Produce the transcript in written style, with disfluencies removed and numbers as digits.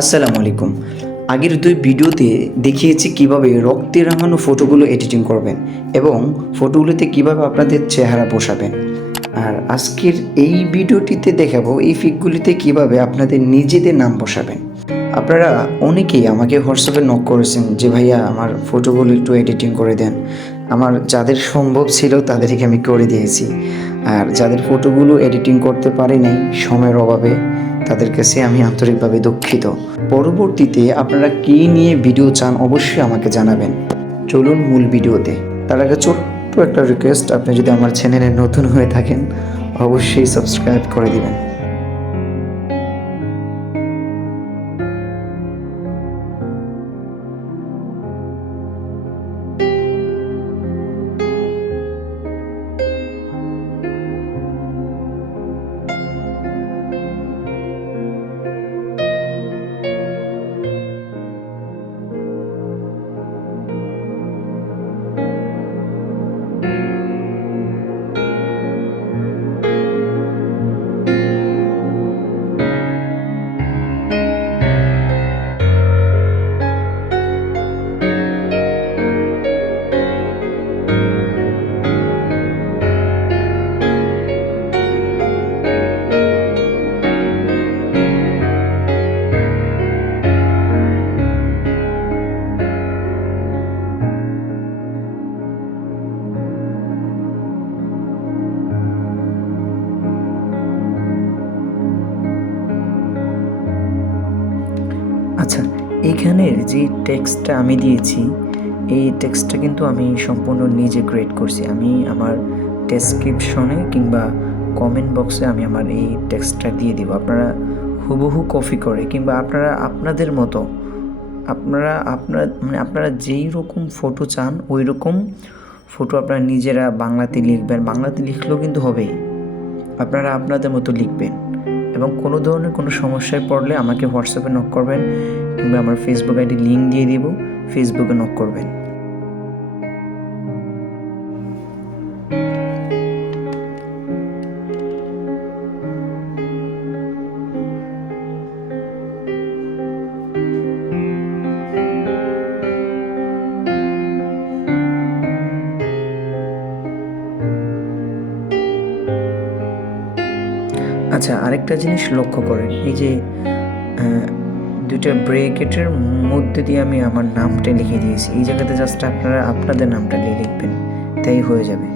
আসসালামু আলাইকুম। আগের 2 ভিডিওতে দেখিয়েছি কিভাবে রক্তে রাঙানো ফটোগুলো এডিটিং করবেন এবং ফটোগুলোতে কিভাবে আপনাদের চেহারা বসাবেন। আর আজকের এই ভিডিওটিতে দেখাবো এই পিকগুলিতে কিভাবে আপনাদের নিজেদের নাম বসাবেন। আপনারা অনেকেই আমাকে হোয়াটসঅ্যাপে নক করেছেন যে ভাইয়া আমার ফটোগুলো একটু এডিটিং করে দেন। আমার যাদের সম্ভব ছিল তাদেরকে আমি করে দিয়েছি। আর যাদের ফটোগুলো এডিটিং করতে পারি নাই সময়ের অভাবে তাদের কাছে আমি আন্তরিকভাবে দুঃখিত। পরবর্তীতে আপনারা কী নিয়ে ভিডিও চান অবশ্যই আমাকে জানাবেন। চলুন মূল ভিডিওতে। তার আগে ছোট্ট একটা রিকোয়েস্ট, আপনি যদি আমার চ্যানেলে নতুন হয়ে থাকেন অবশ্যই সাবস্ক্রাইব করে দিবেন। আচ্ছা, এইখানের যে টেক্সটটা আমি দিয়েছি এই টেক্সটটা কিন্তু আমি সম্পূর্ণ নিজে ক্রিয়েট করছি। আমি আমার ডেসক্রিপশনে কিংবা কমেন্ট বক্সে আমি আমার এই টেক্সটটা দিয়ে দিব। আপনারা হুবহু কপি করে কিংবা আপনারা আপনাদের মতো আপনারা যেই রকম ফটো চান ওই রকম ফটো আপনারা নিজেরা বাংলাতে লিখবেন। বাংলাতে লিখলেও কিন্তু হবেই, আপনারা আপনাদের মতো লিখবেন এবং কোনো ধরনের কোনো সমস্যায় পড়লে আমাকে হোয়াটসঅ্যাপে নক করবেন কিংবা আমার ফেসবুক আইডি লিঙ্ক দিয়ে দিব, ফেসবুকে নক করবেন। আচ্ছা, আরেকটা জিনিস লক্ষ্য করেন, এই যে দুইটা ব্রেকেটের মধ্যে দিয়ে আমি আমার নামটা লিখে দিয়েছি। এই জায়গাতে জাস্ট আপনারা আপনাদের নামটা লিখবেন, তাই হয়ে যাবে।